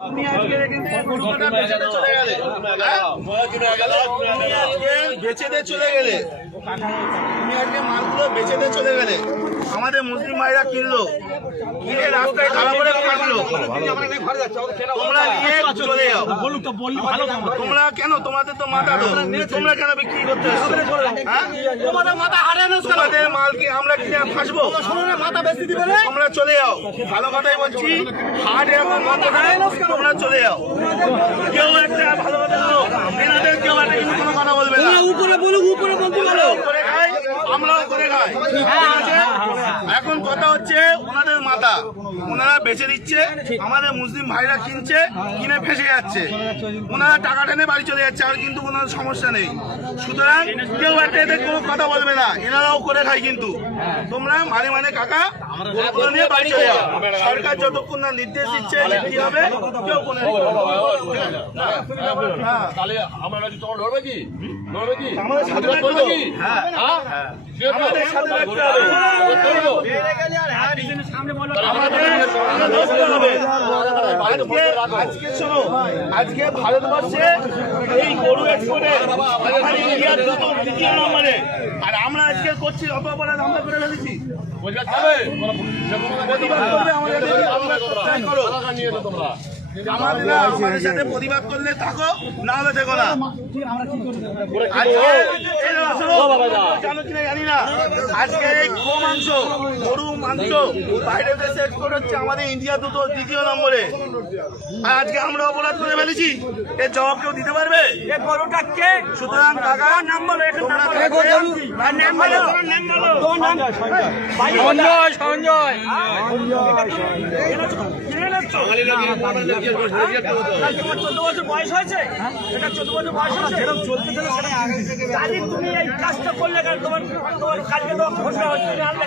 আপনি আজকে বেচে দিয়ে চলে গেলে তুমি আজকে মালগুলো বেচে দিয়ে চলে গেলে আমাদের মুসলিম ভাইরা কিনলো, কিনে রাস্তায় খারাপ করে কাটলো, তোমরা নিয়ে চলে যাও। তোমরা কেন, তোমাদের তো মাথা, তোমরা কেন বিক্রি করতে আসছো? তোমাদের মালকে আমরা কিনে ফাঁসবো? মাথা বেশি দিবে, তোমরা চলে যাও। ভালো কথাই বলছি, হাট এখন বন্ধ হয়, তোমরা চলে যাও। কেউ একটা ভালো কথা বলো, এনাদের কেউ একটা কিন্তু কোনো কথা বলবে না। উপরে বলুক, উপরে বলতে পারো, করে খাই, আমরাও করে খাই। এখন কথা হচ্ছে ওনাদের মাথা, ওনারা বেচে দিচ্ছে, আমাদের মুসলিম ভাইরা কিনছে, কিনে ফেসে যাচ্ছে, ওনারা টাকা টেনে বাড়ি চলে যাচ্ছে, আর কিন্তু কোনো সমস্যা নেই। সুতরাং কেউ একটা এদের কোনো কথা বলবে না, এনারাও করে খায়। কিন্তু তোমরা মানে কাকা নিয়ে বাড়ি চলে যাও। সরকার যতক্ষণ না নির্দেশ দিচ্ছে কি হবে, কেউ কোনো আমাদের সাথে থাকতে হবে। আজকে ভারতবর্ষে এই গরু এক্সপোর্টে ইন্ডিয়ার দ্বিতীয় নম্বরে, আর আমরা আজকে করছি অত অপরাধ আমরা করে ফেলেছি। আমাদের সাথে প্রতিবাদ করলে থাকো, না হলে দেখো না। জানি না আজকে এই গো মাংস, গরু মাংস বাইরের দেশে এক্সপোর্ট হচ্ছে, আমাদের ইন্ডিয়া দ্বিতীয় নম্বরে। আর আজকে আমরা অপরাধ করে ফেলেছি, এর জবাব কেউ দিতে পারবে? সুতরাং টাকা নাম বলো, সঞ্জয় 14 বছর বয়স হয়েছে, এটা 14 বছর বয়স হয়েছে, তুমি এই কাজটা করলে কেন? তোমার কাজকে তো ঘোষণা হচ্ছে, আমরা